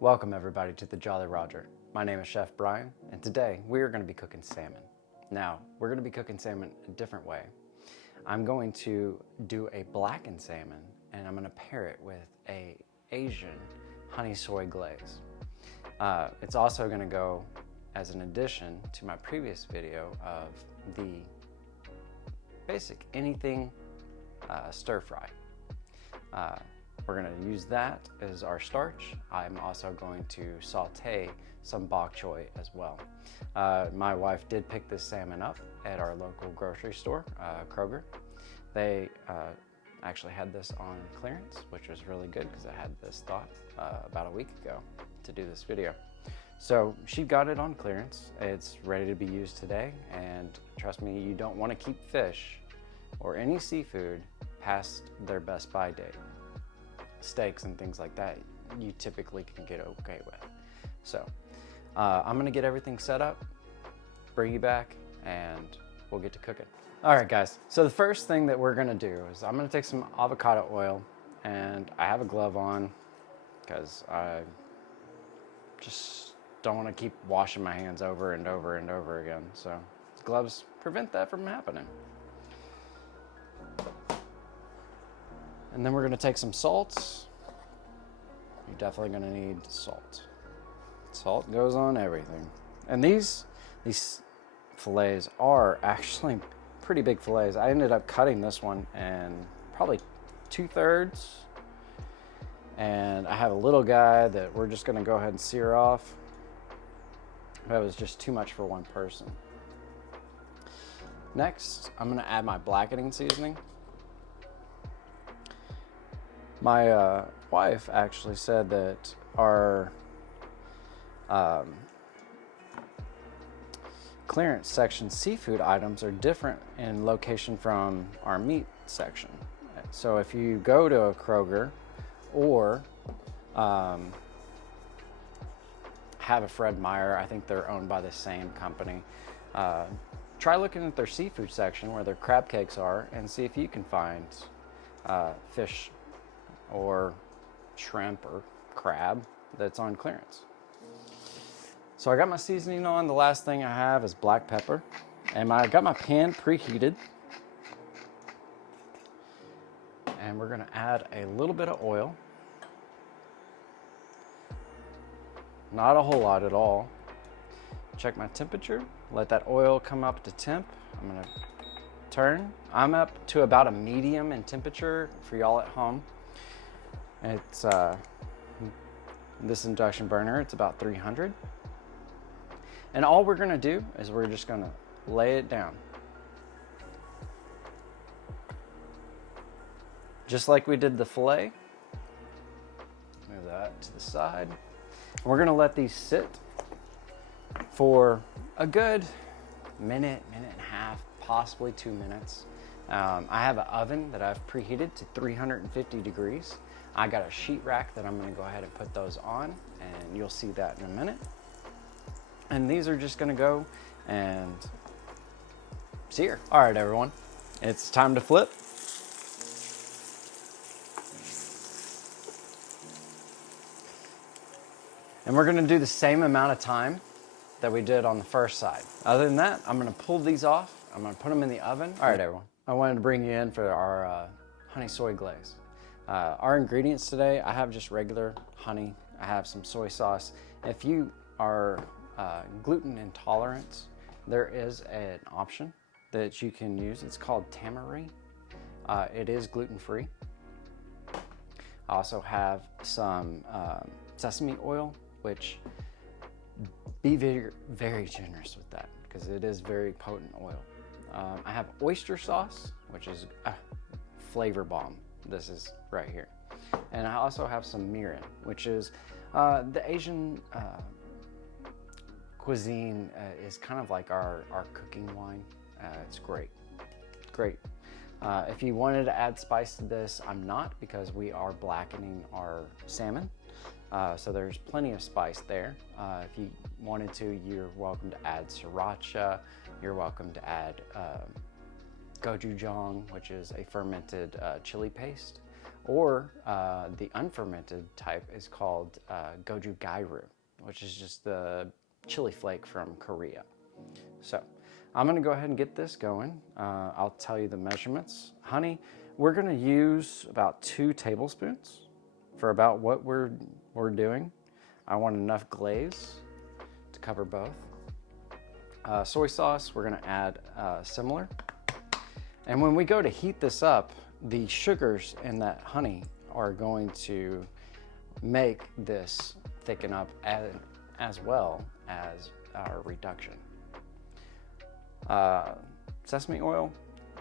Welcome everybody to the Jolly Roger. My name is Chef Brian, and today we are going to be cooking salmon. Now, we're going to be cooking salmon a different way. I'm going to do a blackened salmon, and I'm going to pair it with a Asian honey soy glaze. It's also going to go as an addition to my previous video of the basic anything stir fry. We're going to use that as our starch. I'm also going to saute some bok choy as well. My wife did pick this salmon up at our local grocery store, Kroger. They actually had this on clearance, which was really good because I had this thought about a week ago to do this video. So she got it on clearance. It's ready to be used today, and trust me, you don't want to keep fish or any seafood past their best by date. Steaks and things like that you typically can get okay with. So I'm gonna get everything set up, bring you back, and we'll get to cooking. All right guys, so the first thing that we're gonna do is I'm gonna take some avocado oil, and I have a glove on because I just don't want to keep washing my hands over and over and over again, so gloves prevent that from happening. And then we're going to take some salt. You're definitely going to need salt. Salt goes on everything. And these fillets are actually pretty big fillets. I ended up cutting this one in probably 2/3. And I have a little guy that we're just going to go ahead and sear off. That was just too much for one person. Next, I'm going to add my blackening seasoning. My wife actually said that our clearance section seafood items are different in location from our meat section. So if you go to a Kroger or have a Fred Meyer, I think they're owned by the same company, try looking at their seafood section where their crab cakes are and see if you can find fish or shrimp or crab that's on clearance. So I got my seasoning on. The last thing I have is black pepper, and I got my pan preheated, and we're going to add a little bit of oil. Not a whole lot at all. Check my temperature, let that oil come up to temp. I'm going to turn. I'm up to about a medium in temperature for y'all at home. It's this induction burner, it's about 300. And all we're gonna do is we're just gonna lay it down. Just like we did the filet. Move that to the side. We're gonna let these sit for a good minute, minute and a half, possibly 2 minutes. I have an oven that I've preheated to 350 degrees. I got a sheet rack that I'm going to go ahead and put those on, and you'll see that in a minute. And these are just going to go and sear. All right, everyone, it's time to flip. And we're going to do the same amount of time that we did on the first side. Other than that, I'm going to pull these off. I'm going to put them in the oven. All right, everyone, I wanted to bring you in for our honey soy glaze. Our ingredients today, I have just regular honey. I have some soy sauce. If you are gluten intolerant, there is an option that you can use. It's called tamari. It is gluten-free. I also have some sesame oil, which be very, very generous with that because it is very potent oil. I have oyster sauce, which is a flavor bomb. This is right here. And I also have some mirin, which is the Asian cuisine is kind of like our cooking wine. It's great, great. If you wanted to add spice to this, I'm not, because we are blackening our salmon. So there's plenty of spice there. If you wanted to, you're welcome to add sriracha. You're welcome to add gochujang, which is a fermented chili paste, or the unfermented type is called goju gairu, which is just the chili flake from Korea. So I'm gonna go ahead and get this going. I'll tell you the measurements. Honey, we're gonna use about 2 tablespoons for about what we're doing. I want enough glaze to cover both. Soy sauce, we're gonna add similar. And when we go to heat this up, the sugars in that honey are going to make this thicken up as well as our reduction. Sesame oil,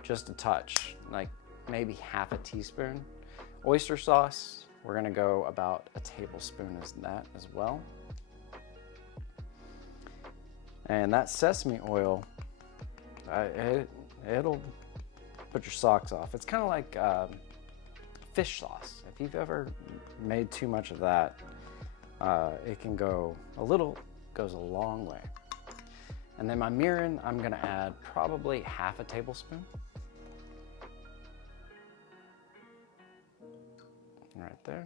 just a touch, like maybe half a teaspoon. Oyster sauce, we're gonna go about a tablespoon as that as well. And that sesame oil, it'll put your socks off. It's kind of like fish sauce. If you've ever made too much of that, it can goes a long way. And then my mirin, I'm gonna add probably half a tablespoon. Right there.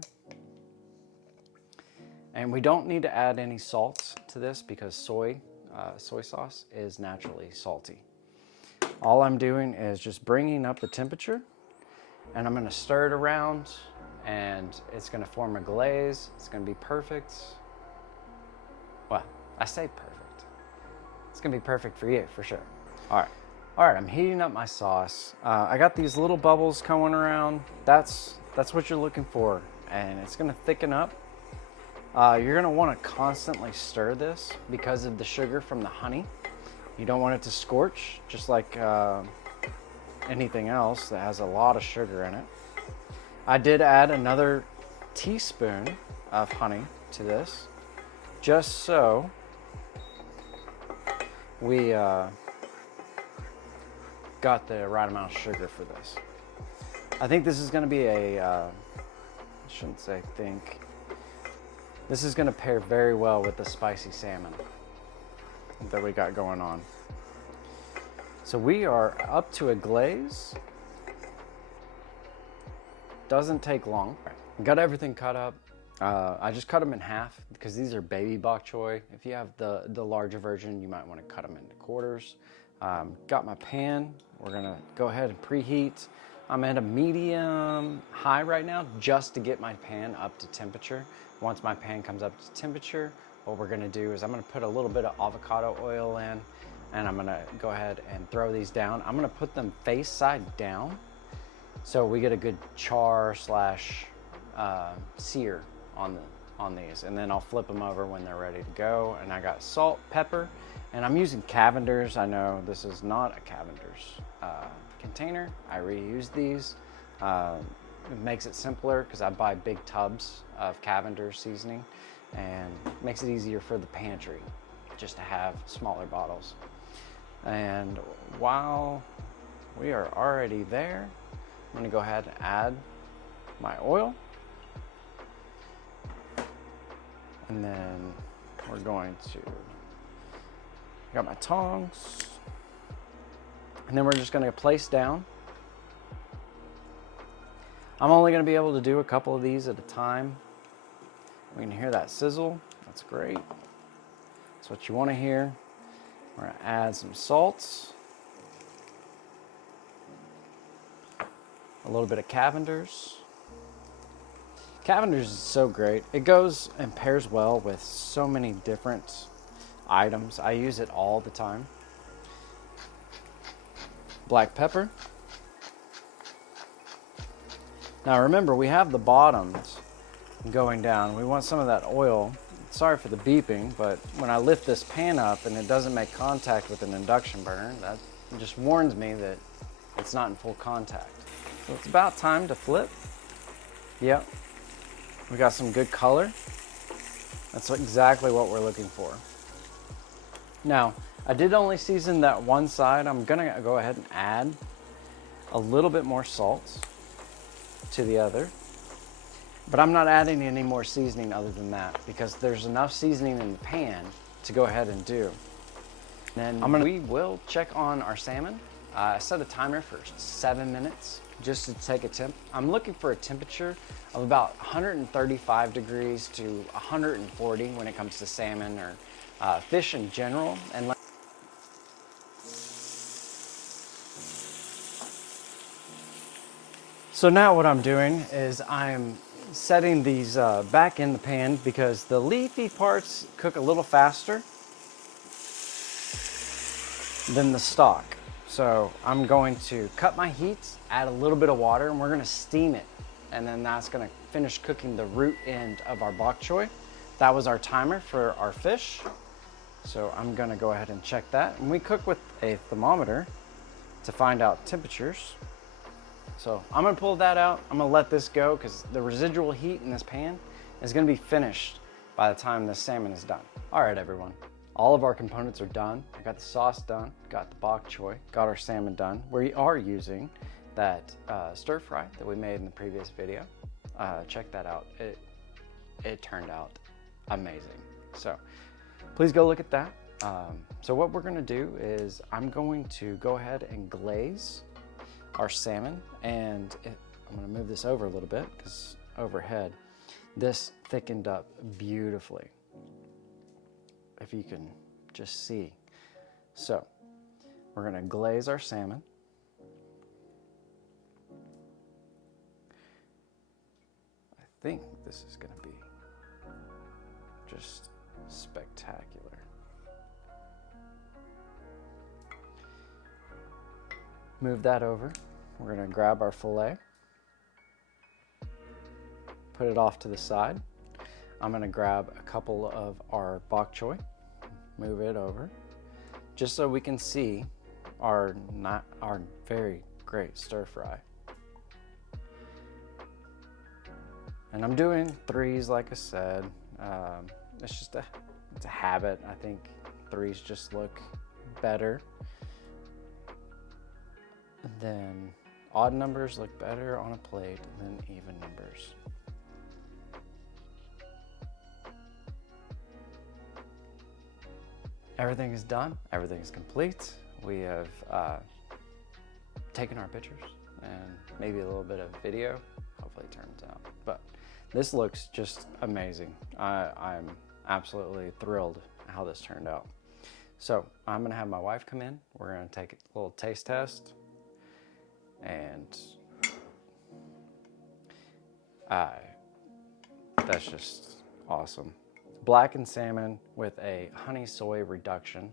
And we don't need to add any salt to this because soy sauce is naturally salty. All I'm doing is just bringing up the temperature, and I'm gonna stir it around, and it's gonna form a glaze. It's gonna be perfect. Well, I say perfect. It's gonna be perfect for you, for sure. All right, I'm heating up my sauce. I got these little bubbles going around. That's what you're looking for, and it's gonna thicken up. You're gonna wanna constantly stir this because of the sugar from the honey. You don't want it to scorch, just like anything else that has a lot of sugar in it. I did add another teaspoon of honey to this, just so we got the right amount of sugar for this. I think this is gonna be I shouldn't say think. This is gonna pair very well with the spicy salmon that we got going on. So we are up to a glaze. Doesn't take long. Got everything cut up. I just cut them in half because these are baby bok choy. If you have the larger version, you might want to cut them into quarters. Got my pan. We're gonna go ahead and preheat. I'm at a medium high right now just to get my pan up to temperature. Once my pan comes up to temperature, what we're gonna do is I'm gonna put a little bit of avocado oil in, and I'm gonna go ahead and throw these down. I'm gonna put them face side down so we get a good char slash sear on these, and then I'll flip them over when they're ready to go. And I got salt, pepper, and I'm using Cavender's. I know this is not a Cavender's container. I reuse these. It makes it simpler because I buy big tubs of Cavender's seasoning, and it makes it easier for the pantry just to have smaller bottles. And while we are already there, I'm gonna go ahead and add my oil. And then we're going to, I got my tongs. And then we're just gonna place down. I'm only gonna be able to do a couple of these at a time. We can hear that sizzle, that's great. That's what you wanna hear. We're gonna add some salts. A little bit of Cavender's. Cavender's is so great. It goes and pairs well with so many different items. I use it all the time. Black pepper. Now remember, we have the bottoms going down. We want some of that oil. Sorry for the beeping, but when I lift this pan up and it doesn't make contact with an induction burner, that just warns me that it's not in full contact. So it's about time to flip. Yep. We got some good color. That's exactly what we're looking for. Now, I did only season that one side. I'm gonna go ahead and add a little bit more salt to the other, but I'm not adding any more seasoning other than that because there's enough seasoning in the pan to go ahead and do. Then we will check on our salmon I set a timer for 7 minutes just to take a temp. I'm looking for a temperature of about 135 degrees to 140 when it comes to salmon or fish in general. And so now what I'm doing is I'm setting these back in the pan because the leafy parts cook a little faster than the stock. So I'm going to cut my heat, add a little bit of water, and we're gonna steam it. And then that's gonna finish cooking the root end of our bok choy. That was our timer for our fish. So I'm gonna go ahead and check that. And we cook with a thermometer to find out temperatures. So I'm gonna pull that out. I'm gonna let this go because the residual heat in this pan is gonna be finished by the time the salmon is done. All right, everyone. All of our components are done. I got the sauce done, got the bok choy, got our salmon done. We are using that stir fry that we made in the previous video. Check that out. It turned out amazing. So please go look at that. So what we're gonna do is I'm going to go ahead and glaze our salmon, and I'm gonna move this over a little bit because overhead, this thickened up beautifully. If you can just see. So we're gonna glaze our salmon. I think this is gonna be just spectacular. Move that over. We're gonna grab our filet, put it off to the side. I'm gonna grab a couple of our bok choy, move it over, just so we can see our very great stir fry. And I'm doing threes, like I said. It's a habit. I think threes just look better. And then odd numbers look better on a plate than even numbers. Everything is done, everything is complete. We have taken our pictures and maybe a little bit of video. Hopefully it turns out. But this looks just amazing. I'm absolutely thrilled how this turned out. So I'm gonna have my wife come in. We're gonna take a little taste test. And that's just awesome. Blackened salmon with a honey soy reduction.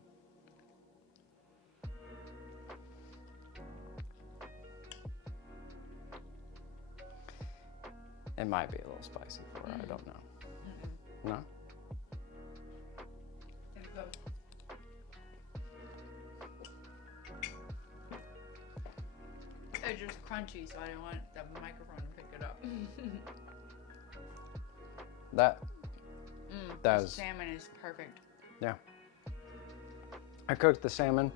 It might be a little spicy for her, I don't know. No? It's just crunchy, so I didn't want the microphone to pick it up. That the is, salmon is perfect. yeah. I cooked the salmon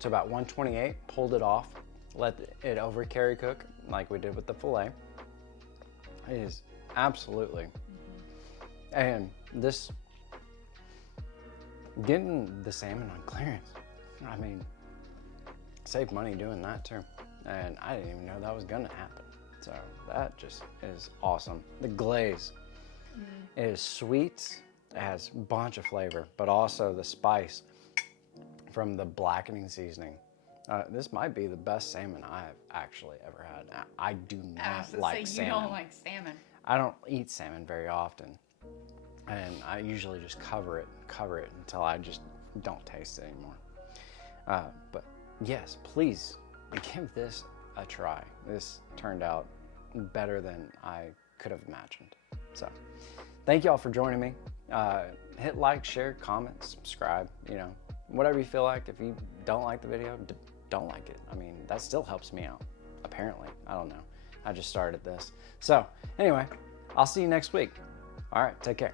to about 128, pulled it off, let it over carry cook like we did with the filet. It is absolutely. And this, getting the salmon on clearance, I mean, save money doing that too. And I didn't even know that was gonna happen. So that just is awesome. The glaze is sweet, it has a bunch of flavor, but also the spice from the blackening seasoning. This might be the best salmon I've actually ever had. I do not like salmon. You don't like salmon. I don't eat salmon very often. And I usually just cover it until I just don't taste it anymore. But yes, please give this a try. This turned out better than I could have imagined. So thank you all for joining me. Hit like, share, comment, subscribe, whatever you feel like. If you don't like the video, don't like it. I mean, that still helps me out, apparently. I don't know. I just started this. So anyway, I'll see you next week. All right, take care.